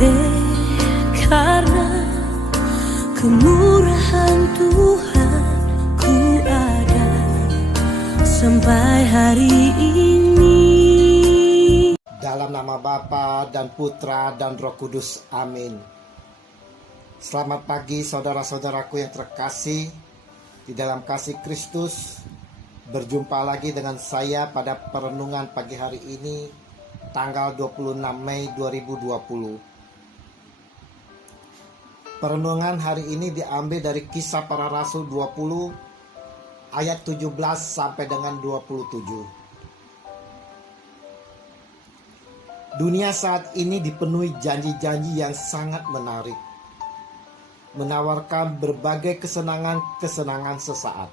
Oleh karena kemurahan Tuhan, ku ada sampai hari ini. Dalam nama Bapa dan Putra dan Roh Kudus, amin. Selamat pagi saudara-saudaraku yang terkasih di dalam kasih Kristus. Berjumpa lagi dengan saya pada perenungan pagi hari ini, tanggal 26 Mei 2020. Perenungan hari ini diambil dari Kisah Para Rasul 20 ayat 17 sampai dengan 27. Dunia saat ini dipenuhi janji-janji yang sangat menarik, menawarkan berbagai kesenangan-kesenangan sesaat.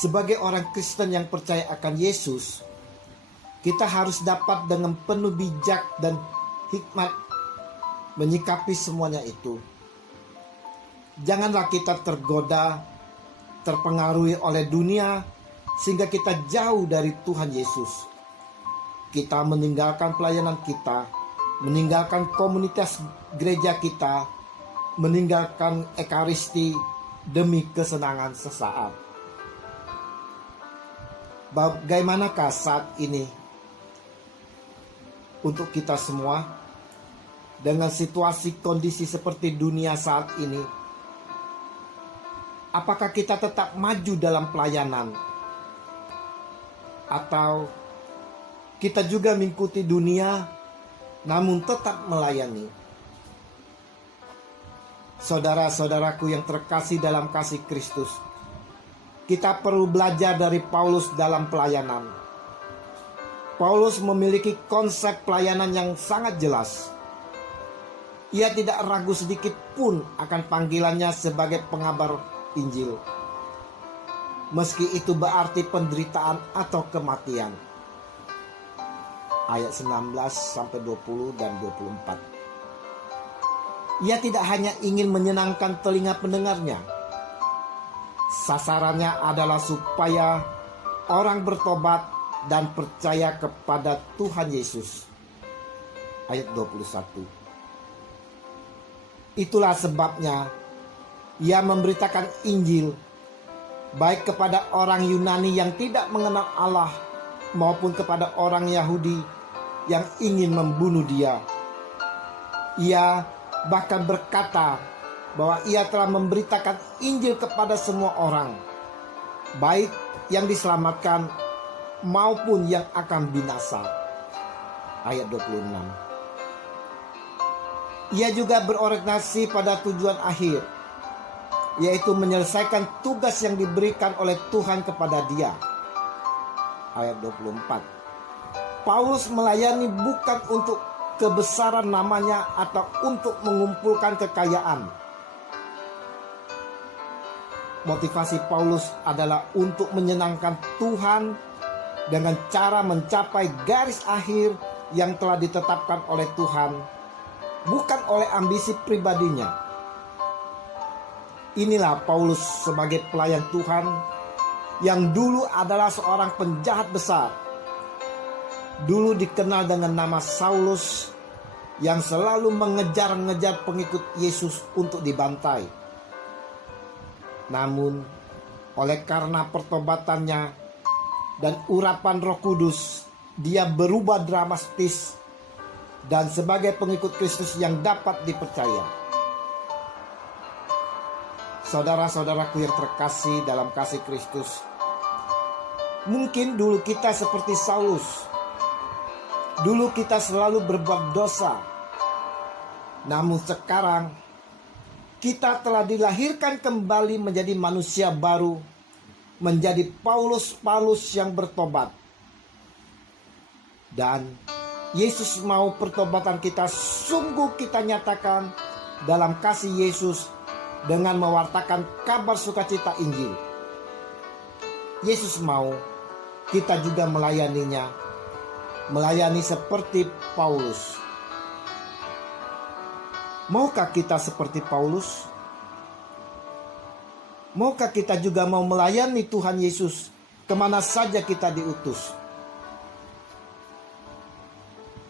Sebagai orang Kristen yang percaya akan Yesus, kita harus dapat dengan penuh bijak dan hikmat menyikapi semuanya itu. Janganlah kita tergoda, terpengaruhi oleh dunia sehingga kita jauh dari Tuhan Yesus. Kita meninggalkan pelayanan kita, meninggalkan komunitas gereja kita, meninggalkan ekaristi demi kesenangan sesaat. Bagaimanakah saat ini untuk kita semua dengan situasi kondisi seperti dunia saat ini? Apakah kita tetap maju dalam pelayanan, atau kita juga mengikuti dunia namun tetap melayani? Saudara-saudaraku yang terkasih dalam kasih Kristus, kita perlu belajar dari Paulus dalam pelayanan. Paulus memiliki konsep pelayanan yang sangat jelas. Ia tidak ragu sedikit pun akan panggilannya sebagai pengabar Injil, meski itu berarti penderitaan atau kematian. Ayat 19 sampai 20 dan 24. Ia tidak hanya ingin menyenangkan telinga pendengarnya. Sasarannya adalah supaya orang bertobat dan percaya kepada Tuhan Yesus. Ayat 21. Itulah sebabnya ia memberitakan Injil baik kepada orang Yunani yang tidak mengenal Allah maupun kepada orang Yahudi yang ingin membunuh dia. Ia bahkan berkata bahwa ia telah memberitakan Injil kepada semua orang, baik yang diselamatkan maupun yang akan binasa. Ayat 26. Ia juga berorientasi pada tujuan akhir, yaitu menyelesaikan tugas yang diberikan oleh Tuhan kepada dia. Ayat 24. Paulus melayani bukan untuk kebesaran namanya atau untuk mengumpulkan kekayaan. Motivasi Paulus adalah untuk menyenangkan Tuhan dengan cara mencapai garis akhir yang telah ditetapkan oleh Tuhan, bukan oleh ambisi pribadinya. Inilah Paulus sebagai pelayan Tuhan yang dulu adalah seorang penjahat besar. Dulu dikenal dengan nama Saulus, yang selalu mengejar-ngejar pengikut Yesus untuk dibantai. Namun, oleh karena pertobatannya dan urapan Roh Kudus, dia berubah dramatis dan sebagai pengikut Kristus yang dapat dipercaya. Saudara-saudaraku yang terkasih dalam kasih Kristus, mungkin dulu kita seperti Saulus. Dulu kita selalu berbuat dosa. Namun sekarang kita telah dilahirkan kembali menjadi manusia baru, menjadi Paulus yang bertobat. Dan Yesus mau pertobatan kita sungguh kita nyatakan dalam kasih Yesus dengan mewartakan kabar sukacita Injil. Yesus mau kita juga melayaninya, melayani seperti Paulus. Maukah kita seperti Paulus? Maukah kita juga mau melayani Tuhan Yesus kemana saja kita diutus?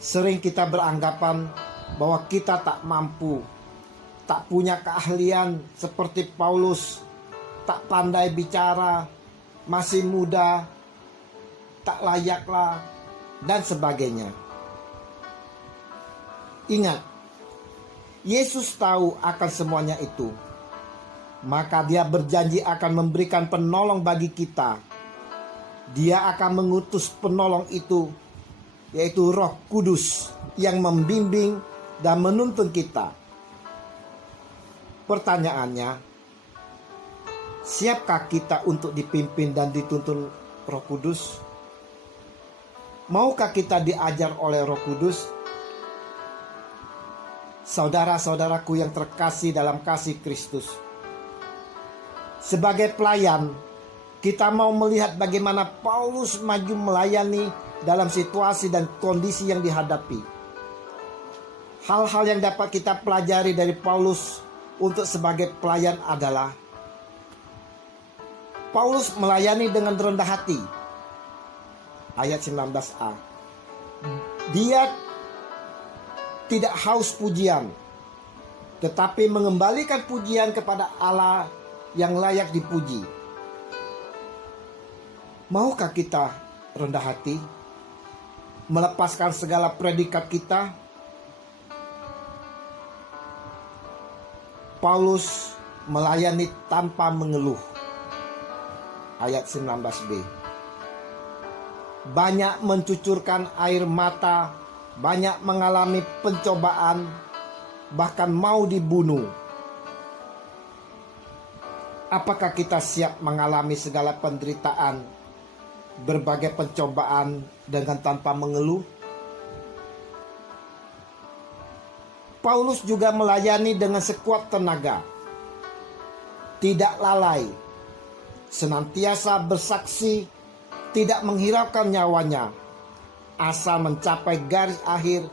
Sering kita beranggapan bahwa kita tak mampu, tak punya keahlian seperti Paulus, tak pandai bicara, masih muda, tak layaklah, dan sebagainya. Ingat, Yesus tahu akan semuanya itu. Maka Dia berjanji akan memberikan penolong bagi kita. Dia akan mengutus penolong itu, yaitu Roh Kudus yang membimbing dan menuntun kita. Pertanyaannya, siapkah kita untuk dipimpin dan dituntun Roh Kudus? Maukah kita diajar oleh Roh Kudus? Saudara-saudaraku yang terkasih dalam kasih Kristus, sebagai pelayan, kita mau melihat bagaimana Paulus maju melayani dalam situasi dan kondisi yang dihadapi. Hal-hal yang dapat kita pelajari dari Paulus untuk sebagai pelayan adalah: Paulus melayani dengan rendah hati. Ayat 19a. Dia tidak haus pujian, tetapi mengembalikan pujian kepada Allah yang layak dipuji. Maukah kita rendah hati, melepaskan segala predikat kita? Paulus melayani tanpa mengeluh. Ayat 19b. Banyak mencucurkan air mata, banyak mengalami pencobaan, bahkan mau dibunuh. Apakah kita siap mengalami segala penderitaan, berbagai pencobaan dengan tanpa mengeluh? Paulus juga melayani dengan sekuat tenaga, tidak lalai, senantiasa bersaksi, tidak menghiraukan nyawanya, asal mencapai garis akhir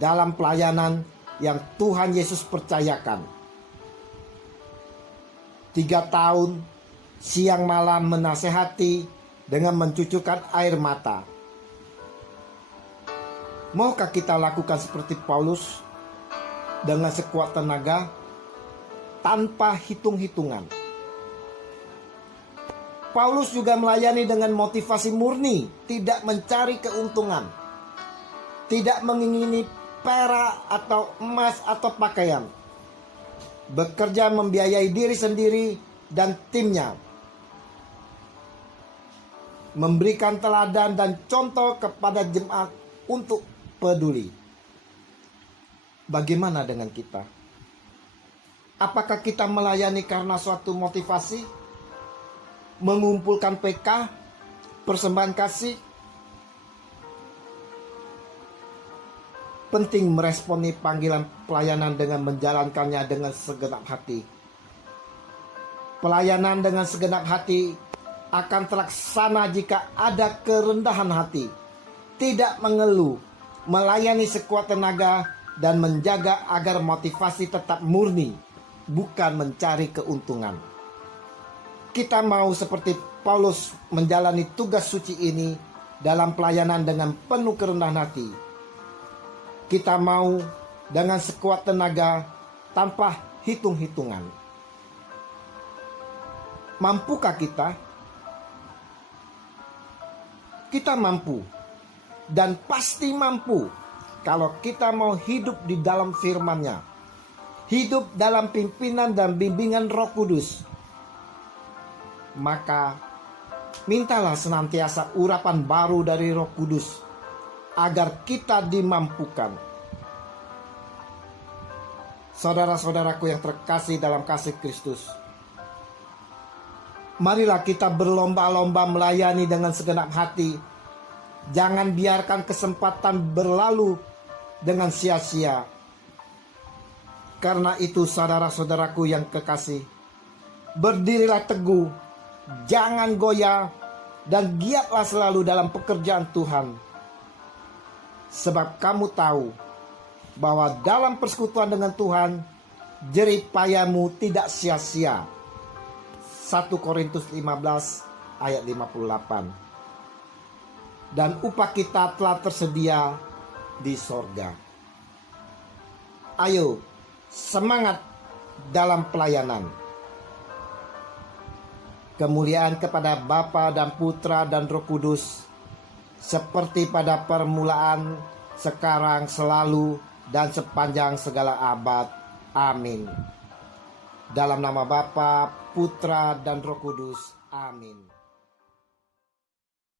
dalam pelayanan yang Tuhan Yesus percayakan. 3 tahun siang malam menasehati dengan mencucurkan air mata. Maukah kita lakukan seperti Paulus dengan sekuat tenaga tanpa hitung-hitungan? Paulus juga melayani dengan motivasi murni, tidak mencari keuntungan, tidak mengingini perak atau emas atau pakaian, bekerja membiayai diri sendiri dan timnya, memberikan teladan dan contoh kepada jemaat untuk peduli. Bagaimana dengan kita? Apakah kita melayani karena suatu motivasi? Mengumpulkan PK, persembahan kasih? Penting meresponi panggilan pelayanan dengan menjalankannya dengan segenap hati. Pelayanan dengan segenap hati akan terlaksana jika ada kerendahan hati, tidak mengeluh, melayani sekuat tenaga, dan menjaga agar motivasi tetap murni, bukan mencari keuntungan. Kita mau seperti Paulus menjalani tugas suci ini dalam pelayanan dengan penuh kerendahan hati. Kita mau dengan sekuat tenaga tanpa hitung-hitungan. Mampukah kita? Kita mampu, dan pasti mampu kalau kita mau hidup di dalam firman-Nya, hidup dalam pimpinan dan bimbingan Roh Kudus. Maka mintalah senantiasa urapan baru dari Roh Kudus agar kita dimampukan. Saudara-saudaraku yang terkasih dalam kasih Kristus, marilah kita berlomba-lomba melayani dengan segenap hati. Jangan biarkan kesempatan berlalu dengan sia-sia. Karena itu, saudara-saudaraku yang kekasih, berdirilah teguh, jangan goyah, dan giatlah selalu dalam pekerjaan Tuhan. Sebab kamu tahu bahwa dalam persekutuan dengan Tuhan, jerih payahmu tidak sia-sia. 1 Korintus 15 ayat 58. Dan upah kita telah tersedia di sorga. Ayo, semangat dalam pelayanan. Kemuliaan kepada Bapa dan Putra dan Roh Kudus, seperti pada permulaan, sekarang, selalu, dan sepanjang segala abad. Amin. Dalam nama Bapa, Putra, dan Roh Kudus. Amin.